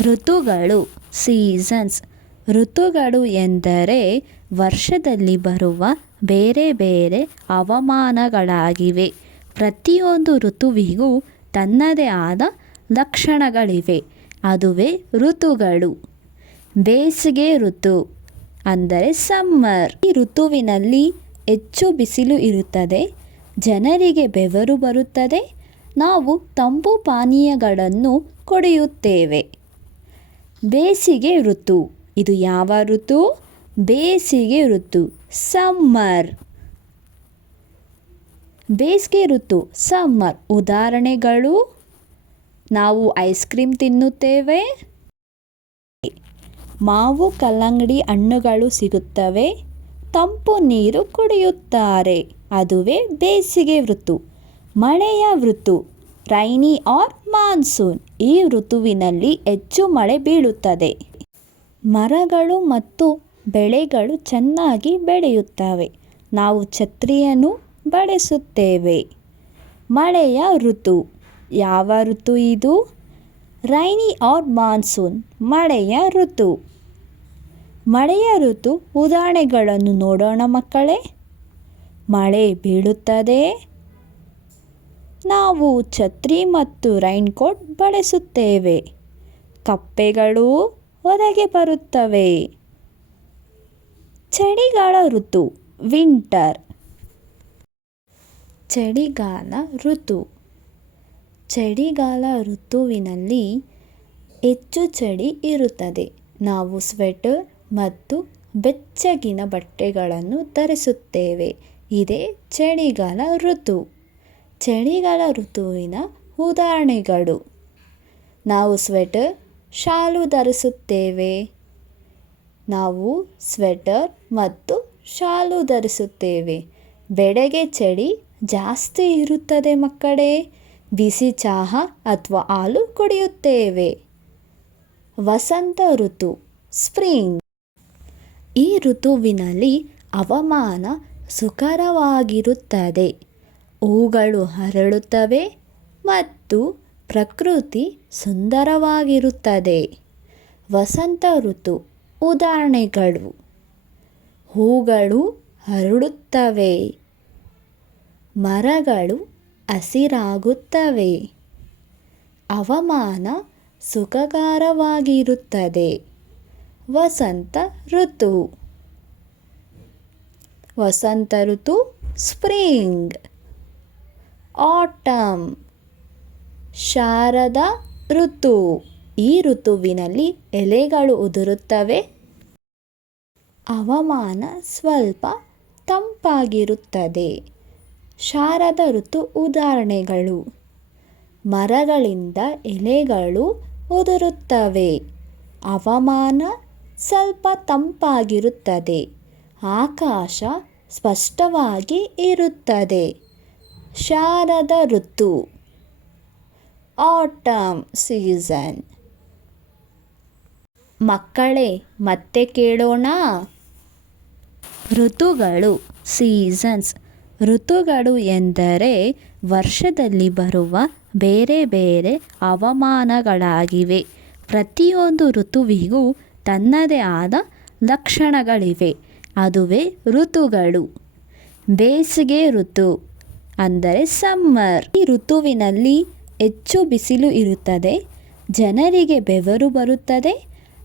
ಋತುಗಳು ಸೀಸನ್ಸ್. ಋತುಗಳು ಎಂದರೆ ವರ್ಷದಲ್ಲಿ ಬರುವ ಬೇರೆ ಬೇರೆ ಹವಾಮಾನಗಳಾಗಿವೆ. ಪ್ರತಿಯೊಂದು ಋತುವಿಗೂ ತನ್ನದೇ ಆದ ಲಕ್ಷಣಗಳಿವೆ. ಅದುವೇ ಋತುಗಳು. ಬೇಸಿಗೆ ಋತು ಅಂದರೆ ಸಮ್ಮರ್. ಈ ಋತುವಿನಲ್ಲಿ ಹೆಚ್ಚು ಬಿಸಿಲು ಇರುತ್ತದೆ. ಜನರಿಗೆ ಬೆವರು ಬರುತ್ತದೆ. ನಾವು ತಂಪು ಪಾನೀಯಗಳನ್ನು ಕುಡಿಯುತ್ತೇವೆ. ಬೇಸಿಗೆ ಋತು. ಇದು ಯಾವ ಋತು? ಬೇಸಿಗೆ ಋತು, ಸಮ್ಮರ್. ಬೇಸಿಗೆ ಋತು, ಸಮ್ಮರ್. ಉದಾಹರಣೆಗಳು: ನಾವು ಐಸ್ ಕ್ರೀಮ್ ತಿನ್ನುತ್ತೇವೆ. ಮಾವು ಕಲ್ಲಂಗಡಿ ಹಣ್ಣುಗಳು ಸಿಗುತ್ತವೆ. ತಂಪು ನೀರು ಕುಡಿಯುತ್ತಾರೆ. ಅದುವೇ ಬೇಸಿಗೆ ಋತು. ಮಳೆಯ ಋತು, ರೈನಿ ಆರ್ ಮಾನ್ಸೂನ್. ಈ ಋತುವಿನಲ್ಲಿ ಹೆಚ್ಚು ಮಳೆ ಬೀಳುತ್ತದೆ. ಮರಗಳು ಮತ್ತು ಬೆಳೆಗಳು ಚೆನ್ನಾಗಿ ಬೆಳೆಯುತ್ತವೆ. ನಾವು ಛತ್ರಿಯನ್ನು ಬಳಸುತ್ತೇವೆ. ಮಳೆಯ ಋತು. ಯಾವ ಋತು ಇದು? Rainy or monsoon. ಮಳೆಯ ಋತು. ಮಳೆಯ ಋತು ಉದಾಹರಣೆಗಳನ್ನು ನೋಡೋಣ ಮಕ್ಕಳೇ. ಮಳೆ ಬೀಳುತ್ತದೆ. ನಾವು ಛತ್ರಿ ಮತ್ತು ರೈನ್ ಕೋಟ್ ಬಳಸುತ್ತೇವೆ. ಕಪ್ಪೆಗಳು ಹೊರಗೆ ಬರುತ್ತವೆ. ಚಳಿಗಾಲ ಋತು, ವಿಂಟರ್. ಚಳಿಗಾಲ ಋತು. ಚಳಿಗಾಲ ಋತುವಿನಲ್ಲಿ ಹೆಚ್ಚು ಚಳಿ ಇರುತ್ತದೆ. ನಾವು ಸ್ವೆಟರ್ ಮತ್ತು ಬೆಚ್ಚಗಿನ ಬಟ್ಟೆಗಳನ್ನು ಧರಿಸುತ್ತೇವೆ. ಇದೇ ಚಳಿಗಾಲ ಋತು. ಚಳಿಗಾಲ ಋತುವಿನ ಉದಾಹರಣೆಗಳು: ನಾವು ಸ್ವೆಟರ್, ಶಾಲು ಧರಿಸುತ್ತೇವೆ. ನಾವು ಸ್ವೆಟರ್ ಮತ್ತು ಶಾಲು ಧರಿಸುತ್ತೇವೆ. ಬೆಳಗ್ಗೆ ಚಳಿ ಜಾಸ್ತಿ ಇರುತ್ತದೆ ಮಕ್ಕಳೇ. ಬಿಸಿ ಚಹಾ ಅಥವಾ ಹಾಲು ಕುಡಿಯುತ್ತೇವೆ. ವಸಂತ ಋತು, ಸ್ಪ್ರಿಂಗ್. ಈ ಋತುವಿನಲ್ಲಿ ಹವಾಮಾನ ಸುಖಕರವಾಗಿರುತ್ತದೆ. ಹೂಗಳು ಅರಳುತ್ತವೆ ಮತ್ತು ಪ್ರಕೃತಿ ಸುಂದರವಾಗಿರುತ್ತದೆ. ವಸಂತ ಋತು ಉದಾಹರಣೆಗಳು: ಹೂಗಳು ಅರಳುತ್ತವೆ. ಮರಗಳು ಹಸಿರಾಗುತ್ತವೆ. ಹವಾಮಾನ ಸುಖಕರವಾಗಿರುತ್ತದೆ. ವಸಂತ ಋತು. ವಸಂತ ಋತು, ಸ್ಪ್ರಿಂಗ್. ಆಟಮ್, ಶಾರದ ಋತು. ಈ ಋತುವಿನಲ್ಲಿ ಎಲೆಗಳು ಉದುರುತ್ತವೆ. ಹವಾಮಾನ ಸ್ವಲ್ಪ ತಂಪಾಗಿರುತ್ತದೆ. ಶಾರದ ಋತು ಉದಾಹರಣೆಗಳು: ಮರಗಳಿಂದ ಎಲೆಗಳು ಉದುರುತ್ತವೆ. ಹವಾಮಾನ ಸ್ವಲ್ಪ ತಂಪಾಗಿರುತ್ತದೆ. ಆಕಾಶ ಸ್ಪಷ್ಟವಾಗಿ ಇರುತ್ತದೆ. ಶಾರದ ಋತು, ಆಟಮ್ ಸೀಸನ್. ಮಕ್ಕಳೇ, ಮತ್ತೆ ಕೇಳೋಣ. ಋತುಗಳು ಸೀಸನ್ಸ್. ಋತುಗಳು ಎಂದರೆ ವರ್ಷದಲ್ಲಿ ಬರುವ ಬೇರೆ ಬೇರೆ ಹವಾಮಾನಗಳಾಗಿವೆ. ಪ್ರತಿಯೊಂದು ಋತುವಿಗೂ ತನ್ನದೇ ಆದ ಲಕ್ಷಣಗಳಿವೆ. ಅದುವೇ ಋತುಗಳು. ಬೇಸಿಗೆ ಋತು ಅಂದರೆ ಸಮ್ಮರ್. ಈ ಋತುವಿನಲ್ಲಿ ಹೆಚ್ಚು ಬಿಸಿಲು ಇರುತ್ತದೆ. ಜನರಿಗೆ ಬೆವರು ಬರುತ್ತದೆ.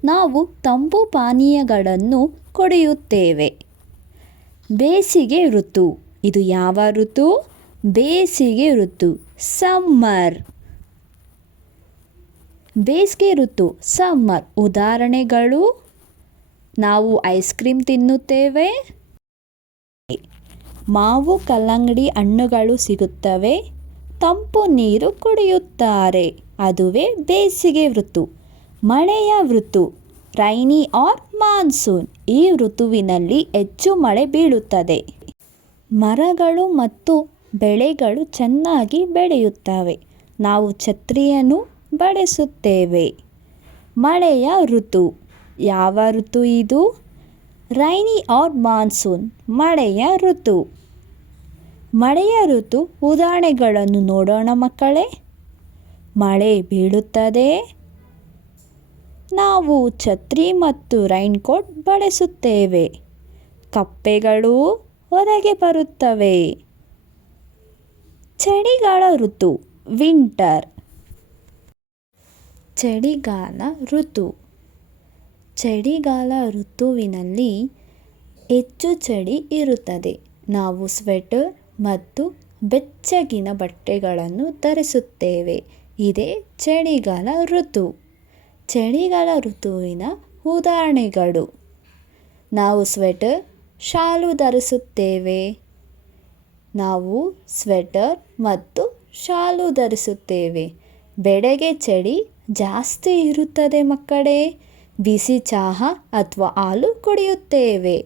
ನಾವು ತಂಪು ಪಾನೀಯಗಳನ್ನು ಕುಡಿಯುತ್ತೇವೆ. ಬೇಸಿಗೆ ಋತು. ಇದು ಯಾವ ಋತು? ಬೇಸಿಗೆ ಋತು, ಸಮ್ಮರ್. ಬೇಸಿಗೆ ಋತು, ಸಮ್ಮರ್. ಉದಾಹರಣೆಗಳು: ನಾವು ಐಸ್ ಕ್ರೀಮ್ ತಿನ್ನುತ್ತೇವೆ. ಮಾವು ಕಲ್ಲಂಗಡಿ ಹಣ್ಣುಗಳು ಸಿಗುತ್ತವೆ. ತಂಪು ನೀರು ಕುಡಿಯುತ್ತಾರೆ. ಅದುವೇ ಬೇಸಿಗೆ ಋತು. ಮಳೆಯ ಋತು, ರೈನಿ ಆರ್ ಮಾನ್ಸೂನ್. ಈ ಋತುವಿನಲ್ಲಿ ಹೆಚ್ಚು ಮಳೆ ಬೀಳುತ್ತದೆ. ಮರಗಳು ಮತ್ತು ಬೆಳೆಗಳು ಚೆನ್ನಾಗಿ ಬೆಳೆಯುತ್ತವೆ. ನಾವು ಛತ್ರಿಯನ್ನು ಬಳಸುತ್ತೇವೆ. ಮಳೆಯ ಋತು. ಯಾವ ಋತು ಇದು? Rainy or monsoon. ಮಳೆಯ ಋತು. ಮಳೆಯ ಋತು ಉದಾಹರಣೆಗಳನ್ನು ನೋಡೋಣ ಮಕ್ಕಳೇ. ಮಳೆ ಬೀಳುತ್ತದೆ. ನಾವು ಛತ್ರಿ ಮತ್ತು ರೈನ್ಕೋಟ್ ಬಳಸುತ್ತೇವೆ. ಕಪ್ಪೆಗಳು ಹೊರಗೆ ಬರುತ್ತವೆ. ಚಳಿಗಾಲ ಋತು ವಿಂಟರ್. ಚಳಿಗಾಲ ಋತು. ಚಳಿಗಾಲ ಋತುವಿನಲ್ಲಿ ಹೆಚ್ಚು ಚಳಿ ಇರುತ್ತದೆ. ನಾವು ಸ್ವೆಟರ್ ಮತ್ತು ಬೆಚ್ಚಗಿನ ಬಟ್ಟೆಗಳನ್ನು ಧರಿಸುತ್ತೇವೆ. ಇದೇ ಚಳಿಗಾಲ ಋತು. ಚಳಿಗಾಲ ಋತುವಿನ ಉದಾಹರಣೆಗಳು: ನಾವು ಸ್ವೆಟರ್, ಶಾಲು ಧರಿಸುತ್ತೇವೆ. ನಾವು ಸ್ವೆಟರ್ ಮತ್ತು ಶಾಲು ಧರಿಸುತ್ತೇವೆ. ಬೆಳಗ್ಗೆ ಚಳಿ ಜಾಸ್ತಿ ಇರುತ್ತದೆ ಮಕ್ಕಳೇ. ಬಿಸಿ ಚಹಾ ಅಥವಾ ಹಾಲು ಕುಡಿಯುತ್ತೇವೆ.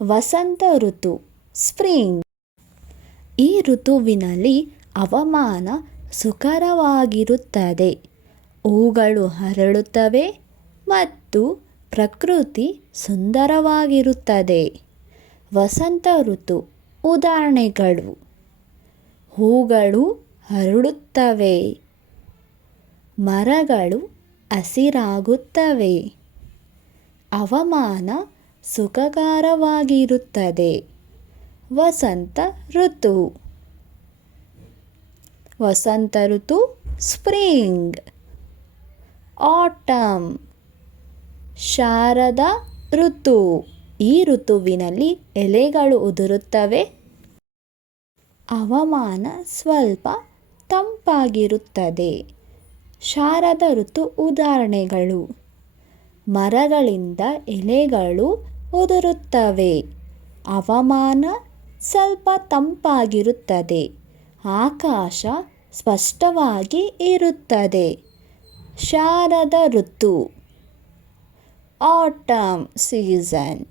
ವಸಂತ ಋತು ಸ್ಪ್ರಿಂಗ್. ಈ ಋತುವಿನಲ್ಲಿ ಹವಾಮಾನ ಸುಖಕರವಾಗಿರುತ್ತದೆ. ಹೂಗಳು ಅರಳುತ್ತವೆ ಮತ್ತು ಪ್ರಕೃತಿ ಸುಂದರವಾಗಿರುತ್ತದೆ. ವಸಂತ ಋತು ಉದಾಹರಣೆಗಳು: ಹೂಗಳು ಅರಳುತ್ತವೆ. ಮರಗಳು ಹಸಿರಾಗುತ್ತವೆ. ಹವಾಮಾನ ಸುಖಕರವಾಗಿರುತ್ತದೆ. ವಸಂತ ಋತು. ವಸಂತ ಋತು ಸ್ಪ್ರಿಂಗ್. ಆಟಮ್ ಶಾರದಾ ಋತು. ಈ ಋತುವಿನಲ್ಲಿ ಎಲೆಗಳು ಉದುರುತ್ತವೆ. ಹವಾಮಾನ ಸ್ವಲ್ಪ ತಂಪಾಗಿರುತ್ತದೆ. ಶಾರದಾ ಋತು ಉದಾಹರಣೆಗಳು: ಮರಗಳಿಂದ ಎಲೆಗಳು ಉದುರುತ್ತವೆ. ಹವಾಮಾನ ಸ್ವಲ್ಪ ತಂಪಾಗಿರುತ್ತದೆ. ಆಕಾಶ ಸ್ಪಷ್ಟವಾಗಿ ಇರುತ್ತದೆ. ಶಾರದಾ ಋತು. Atom season.